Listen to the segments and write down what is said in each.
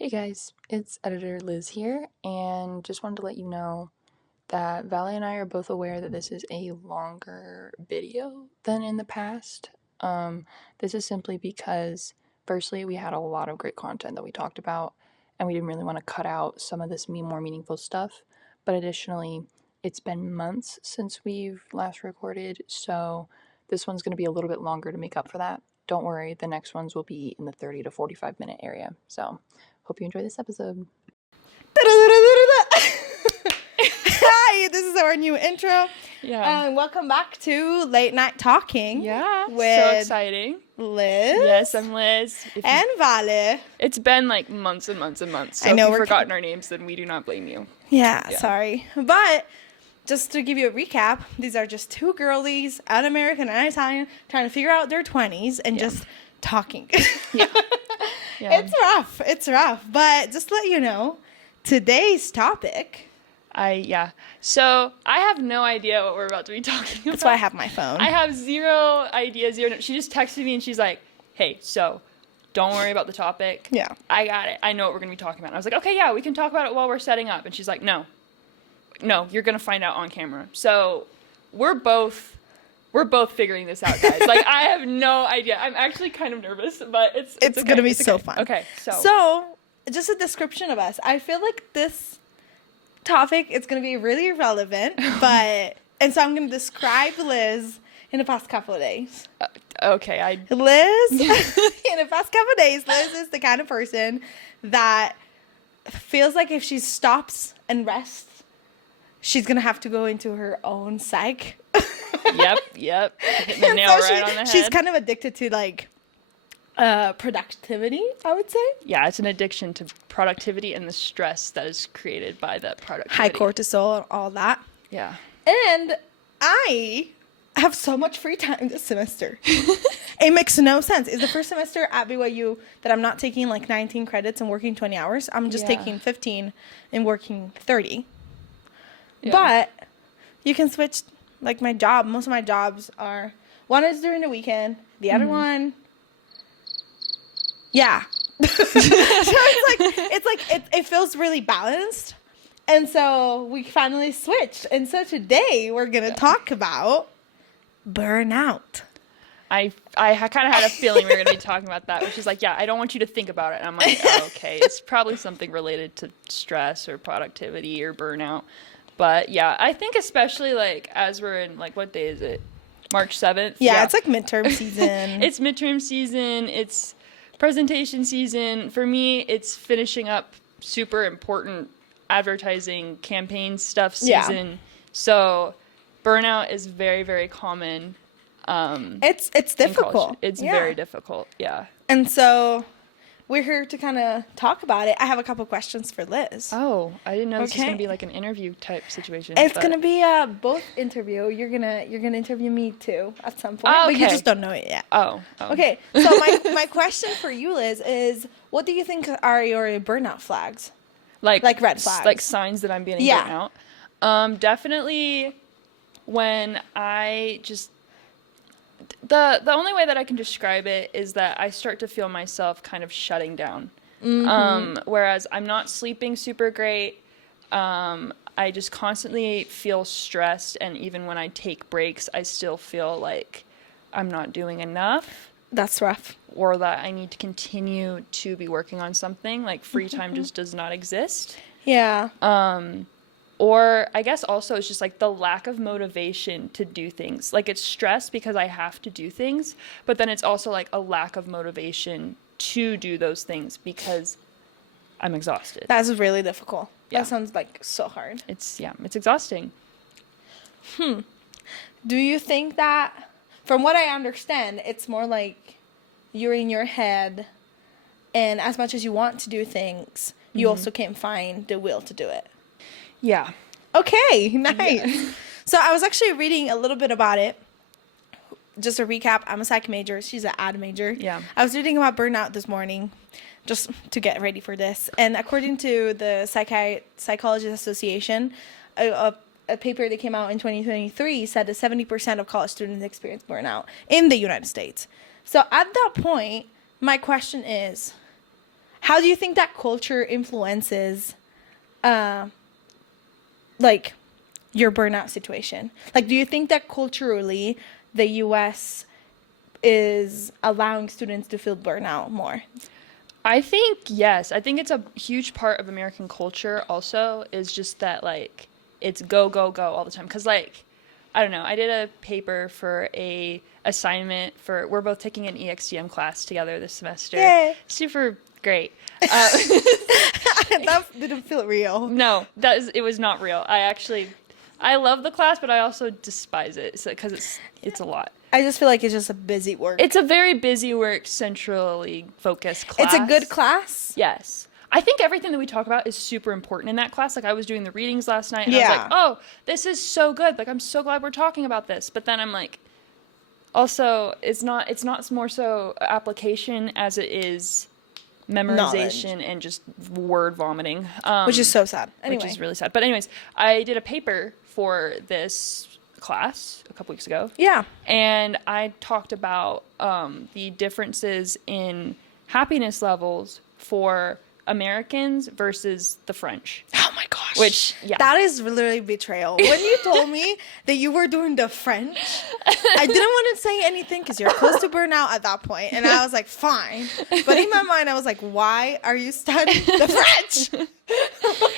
Hey guys, it's editor Liz here, and just wanted to let you know that Valley and I are both aware that this is a longer video than in the past. This is simply because, firstly, we had a lot of great content that we talked about, and we didn't really want to cut out some of this more meaningful stuff. But additionally, it's been months since we've last recorded, so this one's going to be a little bit longer to make up for that. Don't worry, the next ones will be in the 30 to 45-minute area. So, hope you enjoy this episode. Hi, this is our new intro. Yeah. And welcome back to Late Night Talking. Yeah. With so exciting. Liz. Yes, I'm Liz. And Vale. It's been like months and months and months. So I know, if you've forgotten our names, then we do not blame you. Yeah, sorry. But just to give you a recap, these are just two girlies, an American and an Italian, trying to figure out their 20s and just talking. Yeah. It's rough. But just to let you know, today's topic... So I have no idea what we're about to be talking about. That's why I have my phone. I have zero idea, She just texted me and she's like, hey, so don't worry about the topic. Yeah. I got it. I know what we're going to be talking about. And I was like, okay, yeah, we can talk about it while we're setting up. And she's like, no, you're going to find out on camera. So we're both figuring this out, guys. Like, I have no idea. I'm actually kind of nervous, but it's okay. Going to be so fun. Okay, So, just a description of us. I feel like this topic is going to be really relevant, and so I'm going to describe Liz in the past couple of days. Liz, in the past couple of days, Liz is the kind of person that feels like if she stops and rests, she's going to have to go into her own psych. Yep. Hitting the nail right on the head. She's kind of addicted to, like, productivity, I would say. Yeah, it's an addiction to productivity and the stress that is created by that productivity. High cortisol and all that. Yeah. And I have so much free time this semester. It makes no sense. It's the first semester at BYU that I'm not taking like 19 credits and working 20 hours. I'm just taking 15 and working 30. Yeah. But you can switch, like my job. Most of my jobs are, one is during the weekend, the other one... Yeah. So it feels really balanced. And so we finally switched. And so today we're going to talk about burnout. I kind of had a feeling we were going to be talking about that, which is like, I don't want you to think about it. And I'm like, oh, okay, it's probably something related to stress or productivity or burnout. But yeah, I think especially like as we're in, like, what day is it? March 7th? Yeah, it's like midterm season. It's midterm season. It's presentation season. For me, it's finishing up super important advertising campaign stuff season. Yeah. So burnout is very, very common. It's difficult. It's very difficult. Yeah. And so we're here to kind of talk about it. I have a couple questions for Liz. Oh, I didn't know this was going to be like an interview type situation. It's going to be both interview. You're gonna interview me too at some point, but you just don't know it yet. Oh. Okay. So my question for you, Liz, is what do you think are your burnout flags? Like red flags, like signs that I'm being burnt out. Definitely when I just. The only way that I can describe it is that I start to feel myself kind of shutting down. Mm-hmm. Whereas I'm not sleeping super great. I just constantly feel stressed. And even when I take breaks, I still feel like I'm not doing enough. That's rough. Or that I need to continue to be working on something. Like free time just does not exist. Yeah. Or I guess also it's just like the lack of motivation to do things. Like it's stress because I have to do things, but then it's also like a lack of motivation to do those things because I'm exhausted. That's really difficult. Yeah. That sounds like so hard. It's exhausting. Do you think that, from what I understand, it's more like you're in your head and as much as you want to do things, you also can't find the will to do it? Yeah. Okay, nice. Yeah. So I was actually reading a little bit about it. Just a recap, I'm a psych major. She's an ad major. Yeah. I was reading about burnout this morning just to get ready for this. And according to the Psychologist Association, a paper that came out in 2023 said that 70% of college students experience burnout in the United States. So at that point, my question is, how do you think that culture influences, like, your burnout situation? Like, do you think that culturally the U.S. is allowing students to feel burnout more? I think yes. I think it's a huge part of American culture also is just that like it's go go go all the time. Cause like I don't know. I did a paper for a assignment for we're both taking an EXDM class together this semester. Yay. Super great. That didn't feel real. No, it was not real. I love the class, but I also despise it because it's a lot. I just feel like it's just a busy work. It's a very busy work, centrally focused class. It's a good class. Yes. I think everything that we talk about is super important in that class. Like I was doing the readings last night and I was like, oh, this is so good. Like I'm so glad we're talking about this. But then I'm like, also, it's not more so application as it is memorization and just word vomiting. Which is so sad. Which is really sad. But anyways, I did a paper for this class a couple weeks ago. Yeah. And I talked about the differences in happiness levels for Americans versus the French. Oh my gosh. Which, yeah. That is literally betrayal. When you told me that you were doing the French, I didn't want to say anything because you're close to burnout at that point. And I was like, fine. But in my mind, I was like, why are you studying the French?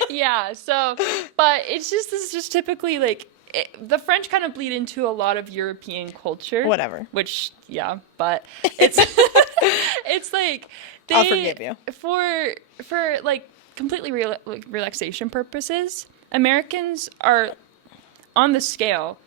Yeah. So, but this is just typically like, the French kind of bleed into a lot of European culture. Whatever. Which, yeah, but it's, it's like, I'll forgive you. For like completely relaxation purposes, Americans are on the scale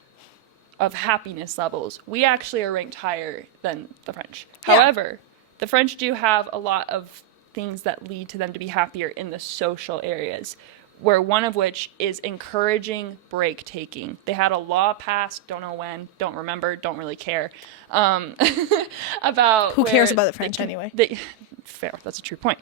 of happiness levels. We actually are ranked higher than the French. Yeah. However, the French do have a lot of things that lead to them to be happier in the social areas, where one of which is encouraging break taking. They had a law passed, don't know when, don't remember, don't really care, about who cares about the French anyway? Fair, that's a true point.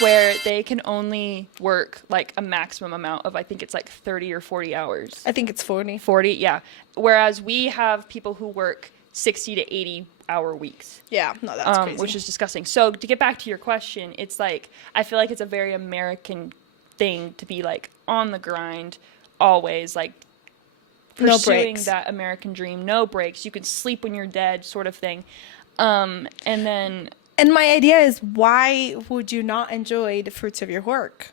Where they can only work like a maximum amount of, I think it's like 30 or 40 hours. I think it's 40. 40, yeah. Whereas we have people who work 60 to 80 hour weeks. Yeah, no, that's crazy. Which is disgusting. So to get back to your question, it's like, I feel like it's a very American thing to be like on the grind always, like pursuing that American dream, no breaks. You can sleep when you're dead sort of thing. And my idea is, why would you not enjoy the fruits of your work?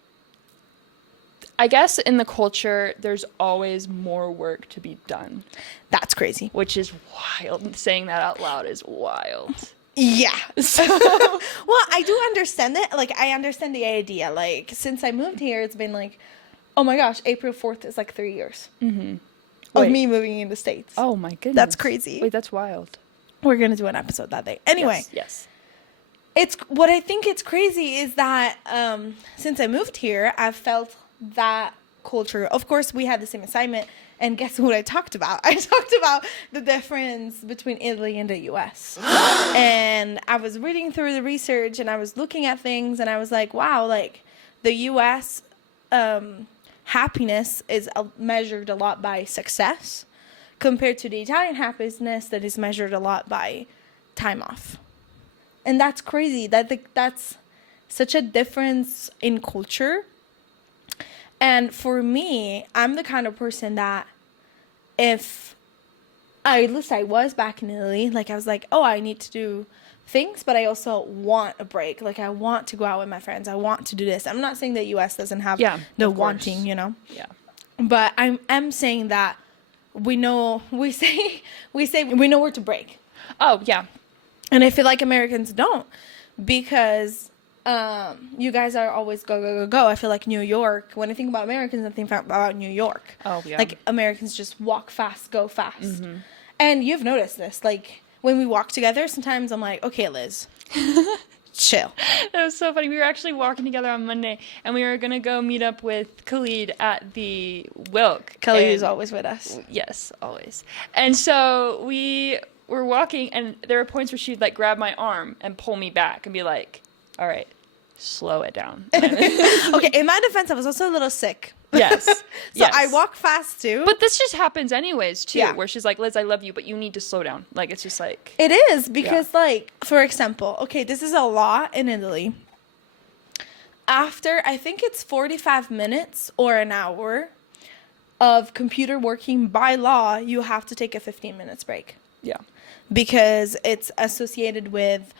I guess in the culture, there's always more work to be done. That's crazy. Which is wild. Saying that out loud is wild. Yeah. So, well, I do understand it. Like, I understand the idea. Like, since I moved here, it's been like, oh my gosh, April 4th is like 3 years. Mm-hmm. Of me moving in the States. Oh my goodness. That's crazy. Wait, that's wild. We're going to do an episode that day. Anyway. Yes. It's what I think it's crazy is that since I moved here, I've felt that culture. Of course, we had the same assignment, and guess what I talked about? I talked about the difference between Italy and the U.S. And I was reading through the research, and I was looking at things, and I was like, wow, like the U.S. Happiness is measured a lot by success compared to the Italian happiness that is measured a lot by time off. And that's crazy. That's such a difference in culture. And for me, I'm the kind of person that at least I was back in Italy, like I was like, oh, I need to do things, but I also want a break. Like I want to go out with my friends. I want to do this. I'm not saying that US doesn't have the wanting, you know? Yeah. But I'm saying that we say we know where to break. Oh, yeah. And I feel like Americans don't, because you guys are always go, go, go, go. I feel like New York, when I think about Americans, I think about New York. Oh, yeah. Like Americans just walk fast, go fast. Mm-hmm. And you've noticed this. Like when we walk together, sometimes I'm like, okay, Liz, chill. That was so funny. We were actually walking together on Monday, and we were going to go meet up with Khalid at the Wilk. Khalid is always with us. Yes, always. And so we were walking, and there were points where she'd like grab my arm and pull me back and be like, all right, slow it down. Okay, in my defense, I was also a little sick Yes. So Yes. I walk fast too. But this just happens anyways, too, Yeah. where she's like, Liz, I love you, but you need to slow down. Like, it's just like... It is because, like, for example, okay, this is a law in Italy. After, I think it's 45 minutes or an hour of computer working by law, you have to take a 15 minutes break. Yeah. Because it's associated with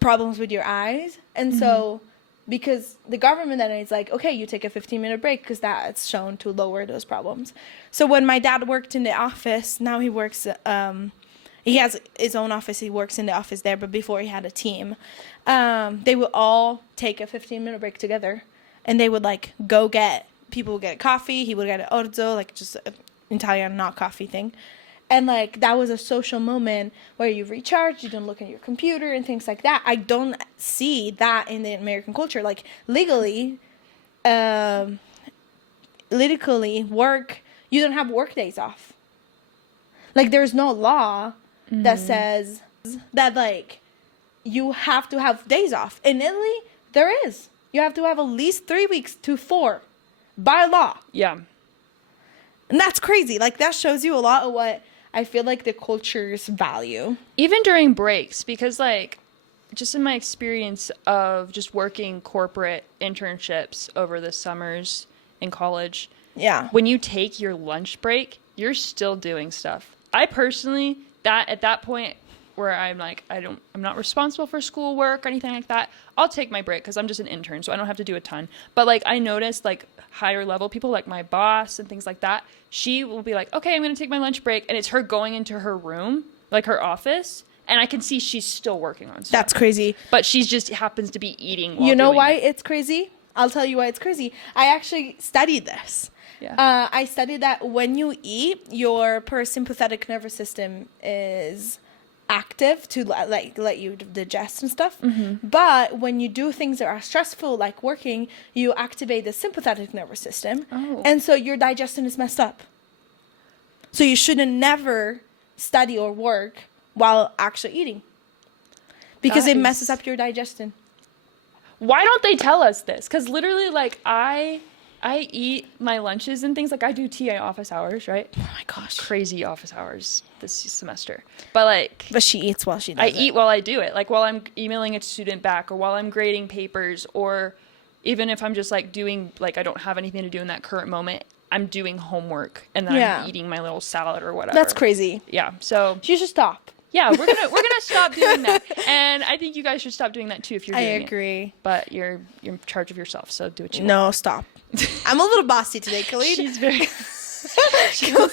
problems with your eyes. And so, because the government then is like, okay, you take a 15-minute break because that's shown to lower those problems. So when my dad worked in the office, now he works, he has his own office, he works in the office there, but before he had a team, they would all take a 15-minute break together. And they would, like, people would get coffee, he would get an orzo, like just an Italian not coffee thing. And, like, that was a social moment where you recharge, you don't look at your computer and things like that. I don't see that in the American culture. Like, legally, work, you don't have work days off. Like, there's no law that says that, like, you have to have days off. In Italy, there is. You have to have at least 3 weeks to 4 by law. Yeah. And that's crazy. Like, that shows you a lot of what I feel like the cultures value. Even during breaks, because, like, just in my experience of just working corporate internships over the summers in college, Yeah. when you take your lunch break, you're still doing stuff. I personally, at that point where I'm like, I'm not responsible for schoolwork or anything like that, I'll take my break because I'm just an intern, so I don't have to do a ton. But, like, I noticed, like, higher level people, like my boss and things like that, she will be like, okay, I'm going to take my lunch break, and it's her going into her room, like her office, and I can see she's still working on stuff. That's crazy. But she just happens to be eating while You know doing why it. it's crazy? I'll tell you why it's crazy. I actually studied this. Yeah. I studied that when you eat, your parasympathetic nervous system is active to let you digest and stuff. But when you do things that are stressful, like working, you activate the sympathetic nervous system. Oh. And so your digestion is messed up. So you shouldn't never study or work while actually eating. Because That it is- messes up your digestion. Why don't they tell us this? Because literally, like, I eat my lunches and things. Like, I do TA office hours, right? Oh my gosh. Crazy office hours this semester. But, like, But she eats while she does I it. eat while I do it. Like, while I'm emailing a student back, or while I'm grading papers, or even if I'm just, like, doing, like, I don't have anything to do in that current moment, I'm doing homework, and then Yeah. I'm eating my little salad or whatever. That's crazy. Yeah, so... You should stop. Yeah, we're gonna stop doing that, and I think you guys should stop doing that too if you're I doing it. agree. But you're in charge of yourself, so do what you want. No, stop. I'm a little bossy today, Khalid. She's very. Khalid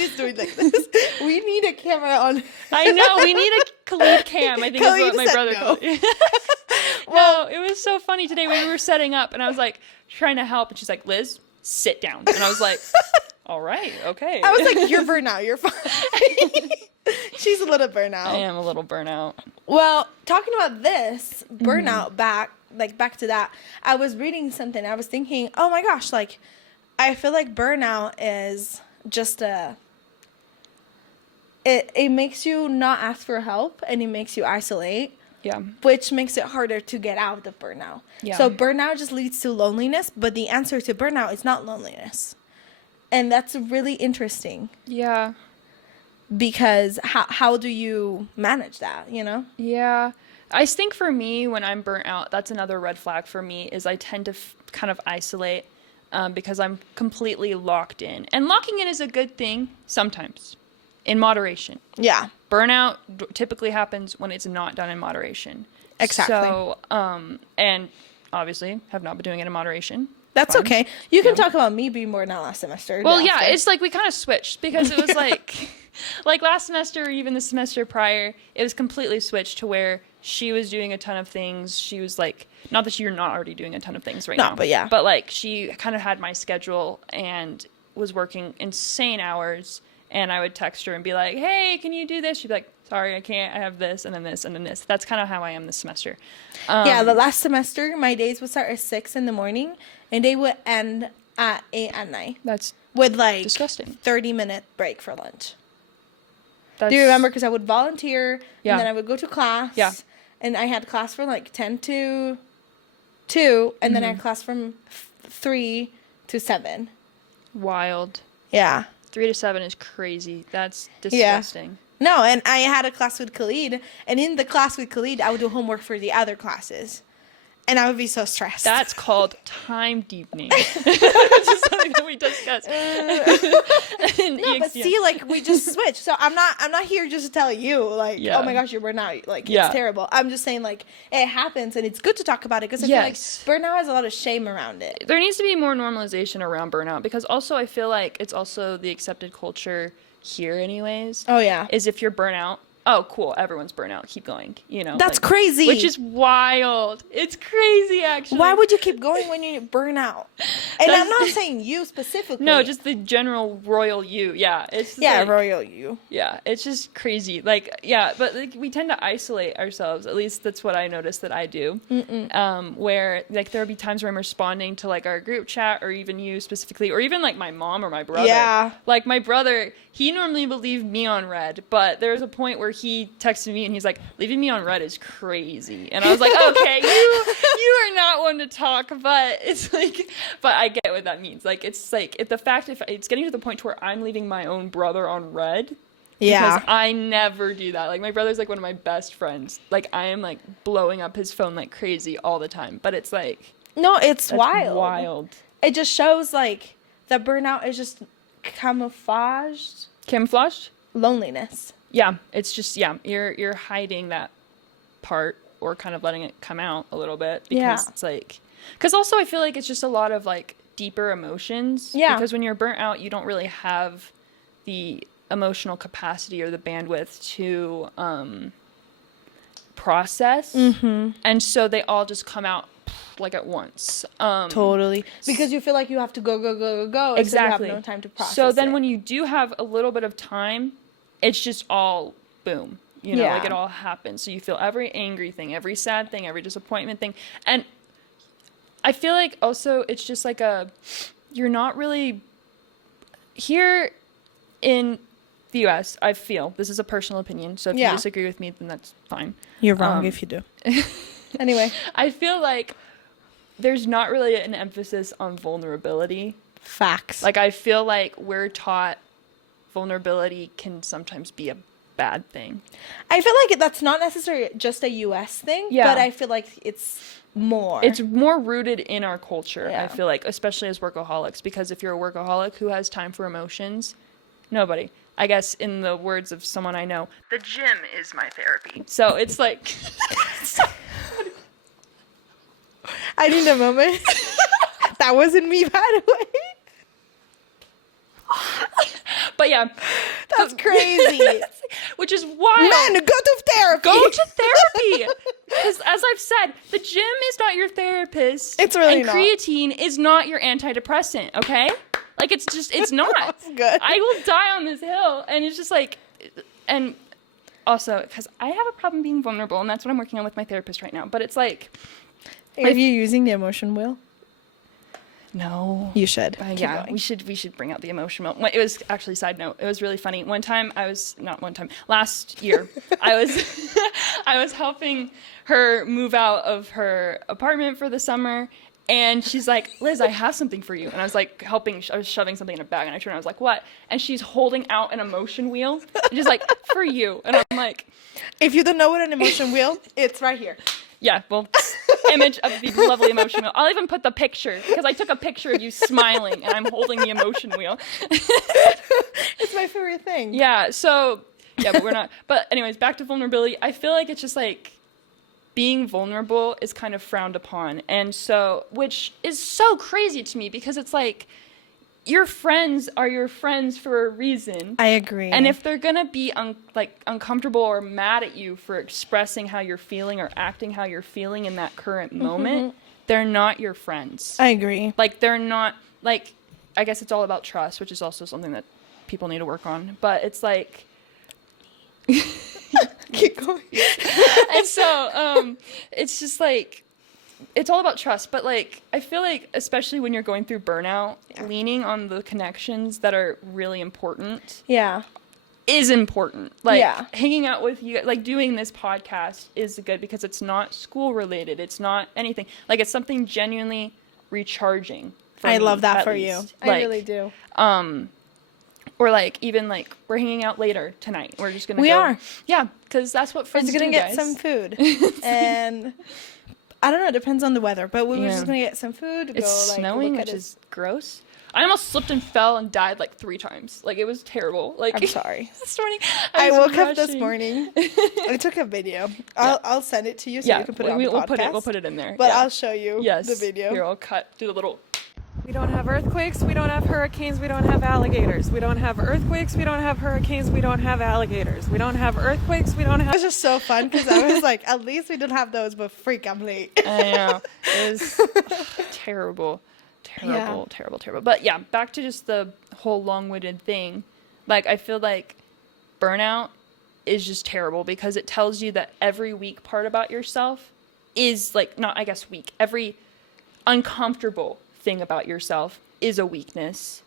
is doing like this. We need a camera on. I know we need a Khalid cam. I think is Khalid what my said brother no. called it. Well, it was so funny today when we were setting up, and I was like trying to help, and she's like, "Liz, sit down," and I was like, "All right, okay." I was like, "You're burnout. You're fine." She's a little burnout. I am a little burnout. Well, talking about this burnout, back to that. I was reading something. I was thinking, oh my gosh, like, I feel like burnout is just it makes you not ask for help, and it makes you isolate. Yeah. Which makes it harder to get out of burnout. Yeah. So burnout just leads to loneliness, but the answer to burnout is not loneliness. And that's really interesting Yeah. because how do you manage that, you know? Yeah. I think for me, when I'm burnt out, that's another red flag for me, is I tend to kind of isolate because I'm completely locked in. And locking in is a good thing sometimes, in moderation. Yeah. Burnout typically happens when it's not done in moderation. Exactly. So, and obviously have not been doing it in moderation. That's Fine. okay. You can talk about me being burnt out last semester. Well, yeah, after. it's like we kind of switched because it was like, like last semester or even the semester prior, it was completely switched to where she was doing a ton of things. She was like, not that you're not already doing a ton of things right now. No, but yeah. But like she kind of had my schedule and was working insane hours. And I would text her and be like, hey, can you do this? She'd be like, sorry, I can't. I have this and then this and then this. That's kind of how I am this semester. Yeah, the last semester, my days would start at 6 in the morning and they would end at 8 at night. That's With like disgusting. 30-minute break for lunch. That's, Do you remember? Because I would volunteer Yeah. and then I would go to class. Yeah. And I had class from like 10 to 2 and then I had class from 3 to 7. Wild. Yeah. 3 to 7 is crazy. That's disgusting. Yeah. No, and I had a class with Khalid, and in the class with Khalid, I would do homework for the other classes. And I would be so stressed. That's called time deepening. Which is something that we discussed. No, but see, like, we just switch. So I'm not here just to tell you, like, oh my gosh, you're burnout. Like, it's terrible. I'm just saying, like, it happens, and it's good to talk about it, because I feel like burnout has a lot of shame around it. There needs to be more normalization around burnout, because also I feel like it's also the accepted culture here anyways. Oh, yeah. Is if you're burnout, oh, cool, everyone's burnout, keep going, you know. That's like, crazy. Which is wild. It's crazy, actually. Why would you keep going when you burn out? And I'm not saying you specifically. No, just the general royal you. Yeah. It's like, royal you. Yeah, it's just crazy. Like, yeah, but like we tend to isolate ourselves. At least that's what I notice that I do. Where like there'll be times where I'm responding to like our group chat, or even you specifically, or even like my mom or my brother. Yeah. Like my brother, he normally would leave me on red, but there was a point where he texted me and he's like, leaving me on red is crazy. And I was like, okay, you are not one to talk, but it's like, but I get what that means. Like, it's like, if it's getting to the point where I'm leaving my own brother on red. Yeah. Because I never do that. Like, my brother's like one of my best friends. Like, I am like blowing up his phone like crazy all the time. But it's like, no, it's wild. Wild. It just shows like that burnout is just camouflaged loneliness. Yeah, it's just, you're hiding that part, or kind of letting it come out a little bit, because it's like, because also I feel like it's just a lot of like deeper emotions. Yeah. Because when you're burnt out, you don't really have the emotional capacity or the bandwidth to process. And so they all just come out like at once. Totally. Because you feel like you have to go. Exactly. So you have no time to process. So then when you do have a little bit of time, it's just all boom, you know, like it all happens. So you feel every angry thing, every sad thing, every disappointment thing. And I feel like also it's just like you're not really here in the US. I feel, this is a personal opinion, so if you disagree with me, then that's fine. You're wrong if you do. Anyway, I feel like there's not really an emphasis on vulnerability. Facts. Like, I feel like we're taught vulnerability can sometimes be a bad thing. I feel like that's not necessarily just a US thing, but I feel like it's more rooted in our culture. I feel like, especially as workaholics, because if you're a workaholic who has time for emotions, nobody. I guess in the words of someone I know, the gym is my therapy. So it's like I need a moment. That wasn't me, by the way. But yeah, that's crazy. Which is wild. Man, go to therapy. Go to therapy. Because as I've said, the gym is not your therapist. It's really not. And creatine is not your antidepressant, okay? Like, it's not. That's good. I will die on this hill. And it's just like, and also, because I have a problem being vulnerable, and that's what I'm working on with my therapist right now. But it's like, are you using the emotion wheel? No. You should. Yeah, we should bring out the emotion wheel. It was actually, side note, it was really funny. Last year, I was helping her move out of her apartment for the summer, and she's like, Liz, I have something for you. And I was like I was shoving something in a bag, and I turned, I was like, what? And she's holding out an emotion wheel, and she's like, for you. And I'm like, if you don't know what an emotion wheel, it's right here. Yeah, well, image of the lovely emotion wheel. I'll even put the picture, because I took a picture of you smiling, and I'm holding the emotion wheel. It's my favorite thing. Yeah, so, yeah, but we're not. But anyways, back to vulnerability. I feel like it's just like, being vulnerable is kind of frowned upon. And so, which is so crazy to me, because it's like, your friends are your friends for a reason. I agree. And if they're gonna be uncomfortable or mad at you for expressing how you're feeling or acting how you're feeling in that current moment, they're not your friends. I agree. Like, they're not, like, I guess it's all about trust, which is also something that people need to work on. But it's like, keep going. And so it's just like, it's all about trust. But like, I feel like, especially when you're going through burnout, leaning on the connections that are really important is important. Like, hanging out with you, like doing this podcast is good, because it's not school related, it's not anything, like, it's something genuinely recharging I me, love that at for least. you. I really do. Or like even like we're hanging out later tonight. We're just gonna We go. are. Yeah, because that's what friends We're gonna do, get guys. some food, and I don't know. It depends on the weather, but we were just gonna get some food. It's go, like, snowing, look at which is gross. I almost slipped and fell and died like 3 times. Like it was terrible. Like I'm sorry. This morning, I was woke up this rushing. morning. I took a video. I'll send it to you so you can put it on the podcast. We'll put it in there. But I'll show you the video. Here, I'll do the little. We don't have earthquakes, we don't have hurricanes, we don't have alligators. We don't have earthquakes, we don't have hurricanes, we don't have alligators. We don't have earthquakes, we don't have... It was just so fun because I was like, at least we don't have those, but freak, I'm late. I know. It was terrible. Terrible. But yeah, back to just the whole long-winded thing. Like, I feel like burnout is just terrible because it tells you that every weak part about yourself is like, not, I guess, weak. Every uncomfortable thing about yourself is a weakness.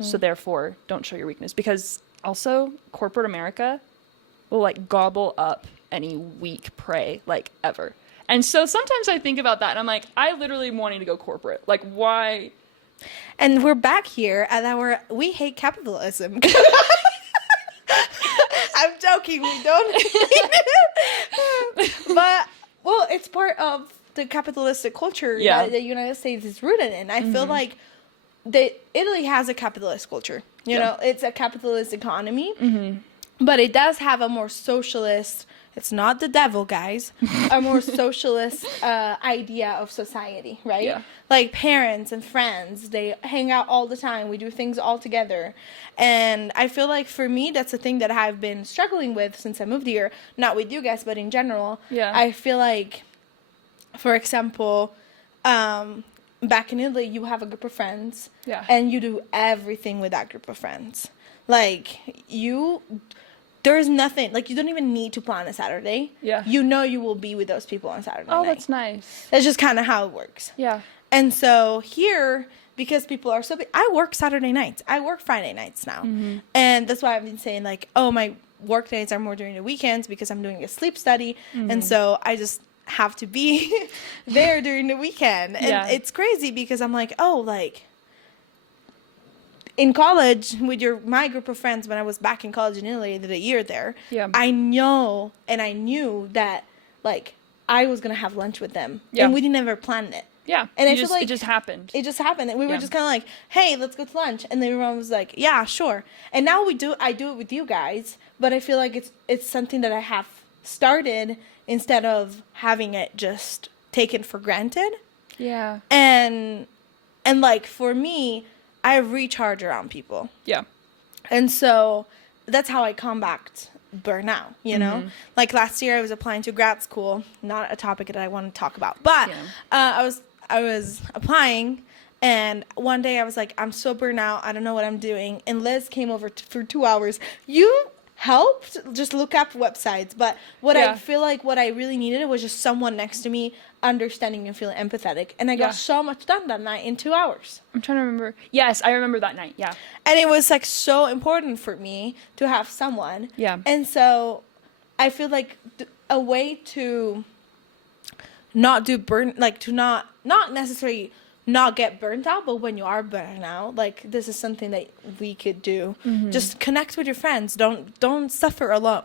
So therefore, don't show your weakness. Because also, corporate America will like gobble up any weak prey, like ever. And so sometimes I think about that and I'm like, I literally am wanting to go corporate. Like, why? And we're back here at we hate capitalism. I'm joking, we don't. But, well, it's part of the capitalistic culture that the United States is rooted in. I feel like Italy has a capitalist culture. You know, it's a capitalist economy. But it does have a more socialist, it's not the devil, guys, a more socialist idea of society, right? Yeah. Like parents and friends, they hang out all the time. We do things all together. And I feel like for me, that's a thing that I've been struggling with since I moved here. Not with you guys, but in general. Yeah. I feel like, for example, back in Italy, you have a group of friends. Yeah. And you do everything with that group of friends. Like, there's nothing, like, you don't even need to plan a Saturday. Yeah. You know you will be with those people on Saturday night. That's nice. That's just kind of how it works. Yeah. And so here, because people are so big, I work Saturday nights. I work Friday nights now. And that's why I've been saying, like, oh, my work days are more during the weekends because I'm doing a sleep study. And so I just have to be there during the weekend. And it's crazy because I'm like, oh, like, in college with my group of friends, when I was back in college in Italy, I did a year there. I knew that like I was gonna have lunch with them, and we didn't ever plan it. And I feel like it just happened. It just happened. We were just kind of like, hey, let's go to lunch, and then everyone was like, yeah, sure. And now I do it with you guys, but I feel like it's something that I have started instead of having it just taken for granted. And like for me, I recharge around people. And so that's how I combat burnout, you know? Like last year I was applying to grad school, not a topic that I want to talk about. But I was applying, and one day I was like, I'm so burnt out, I don't know what I'm doing. And Liz came over for 2 hours. You helped just look up websites, but I feel like what I really needed was just someone next to me understanding and feeling empathetic, and I got so much done that night in 2 hours. I'm trying to remember. Yes, I remember that night. And it was like so important for me to have someone. And so I feel like a way to not do to not necessarily not get burnt out, but when you are burnt out, like this is something that we could do. Just connect with your friends. Don't suffer alone.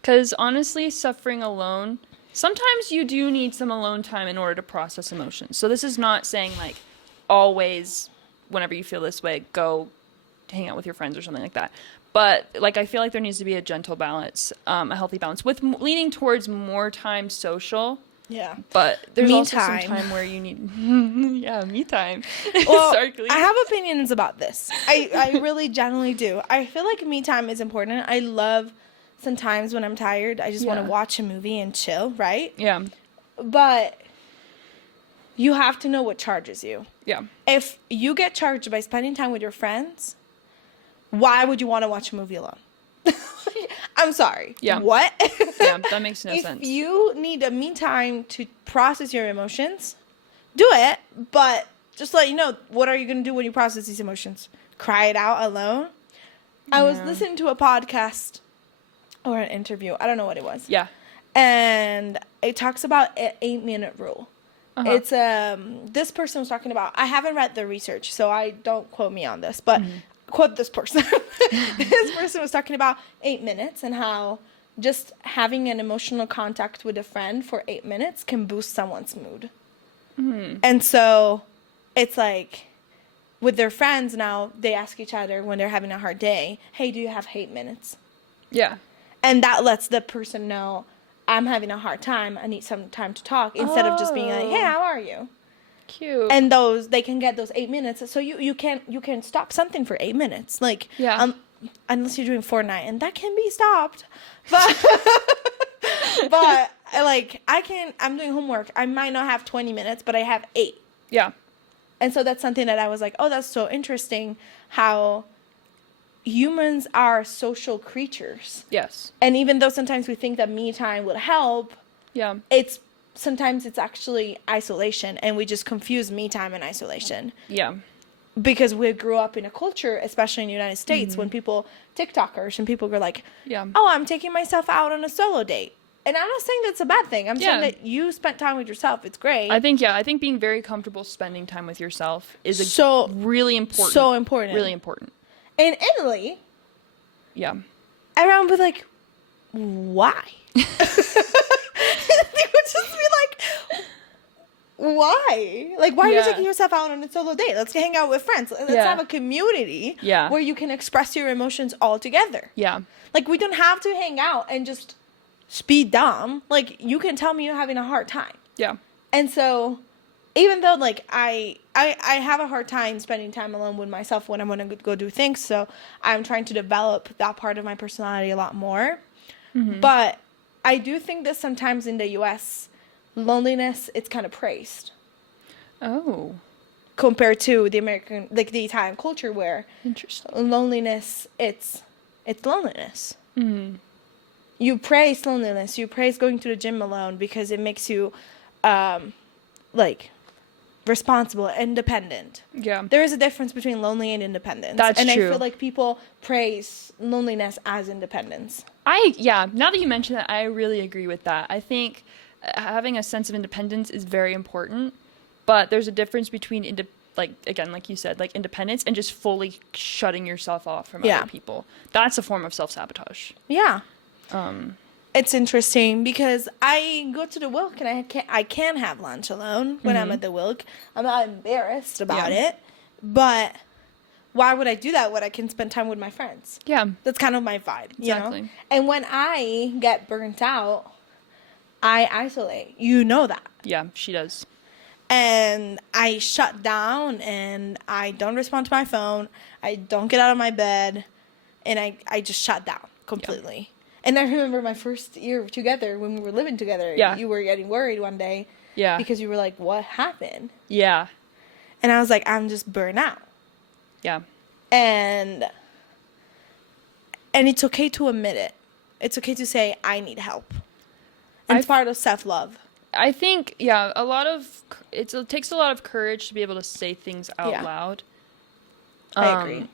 Because honestly, suffering alone, sometimes you do need some alone time in order to process emotions. So this is not saying like always whenever you feel this way, go hang out with your friends or something like that. But like I feel like there needs to be a gentle balance, a healthy balance with leaning towards more time social. But there's also some time where you need me time. Well, I have opinions about this. I really generally do. I feel like me time is important. I love sometimes when I'm tired, I just want to watch a movie and chill, right? But you have to know what charges you. If you get charged by spending time with your friends, why would you want to watch a movie alone? I'm sorry. What? That makes no sense. If you need a me time to process your emotions, do it. But just let you know, what are you going to do when you process these emotions? Cry it out alone? I was listening to a podcast or an interview. I don't know what it was. And it talks about an 8-minute rule. It's this person was talking about, I haven't read the research, so I don't quote me on this, but quote this person. This person was talking about 8 minutes and how just having an emotional contact with a friend for 8 minutes can boost someone's mood. And so it's like with their friends now, they ask each other when they're having a hard day, hey, do you have 8 minutes? Yeah. And that lets the person know, I'm having a hard time, I need some time to talk, instead of just being like, hey, how are you? Cute. And they can get those 8 minutes. So you can stop something for 8 minutes. Like, unless you're doing Fortnite, and that can be stopped. But, but like, I'm doing homework. I might not have 20 minutes, but I have 8. Yeah. And so that's something that I was like, oh, that's so interesting how humans are social creatures. Yes. And even though sometimes we think that me time would help, sometimes it's actually isolation, and we just confuse me time and isolation. Yeah. Because we grew up in a culture, especially in the United States, when TikTokers and people go like, oh, I'm taking myself out on a solo date. And I'm not saying that's a bad thing. I'm saying that you spent time with yourself. It's great. I think being very comfortable spending time with yourself is really important. So important. Really important. In Italy, everyone would be like, why? They would just be like, why? Like, why are you taking yourself out on a solo date? Let's hang out with friends. Let's have a community where you can express your emotions all together. Yeah. Like, we don't have to hang out and just be dumb. Like, you can tell me you're having a hard time. Yeah. And so, even though, like, I have a hard time spending time alone with myself when I want to go do things, so I'm trying to develop that part of my personality a lot more. But I do think that sometimes in the U.S., loneliness, it's kind of praised. Oh. Compared to the American, like, the Italian culture, where loneliness, it's loneliness. You praise loneliness. You praise going to the gym alone because it makes you, like, responsible, independent. Yeah. There is a difference between lonely and independence. That's true. And I feel like people praise loneliness as independence. Now that you mention that, I really agree with that. I think having a sense of independence is very important, but there's a difference between like you said, like independence and just fully shutting yourself off from other people. That's a form of self-sabotage. Yeah. It's interesting because I go to the Wilk and I can have lunch alone when I'm at the Wilk. I'm not embarrassed about it, but why would I do that when I can spend time with my friends? Yeah. That's kind of my vibe, you know? And when I get burnt out, I isolate. You know that. Yeah, she does. And I shut down and I don't respond to my phone. I don't get out of my bed, and I just shut down completely. Yeah. And I remember my first year together when we were living together. Yeah. You were getting worried one day. Yeah. Because you were like, what happened? Yeah. And I was like, I'm just burnt out. Yeah. And it's okay to admit it. It's okay to say, I need help. And it's part of self-love. I think, it takes a lot of courage to be able to say things out loud. I agree.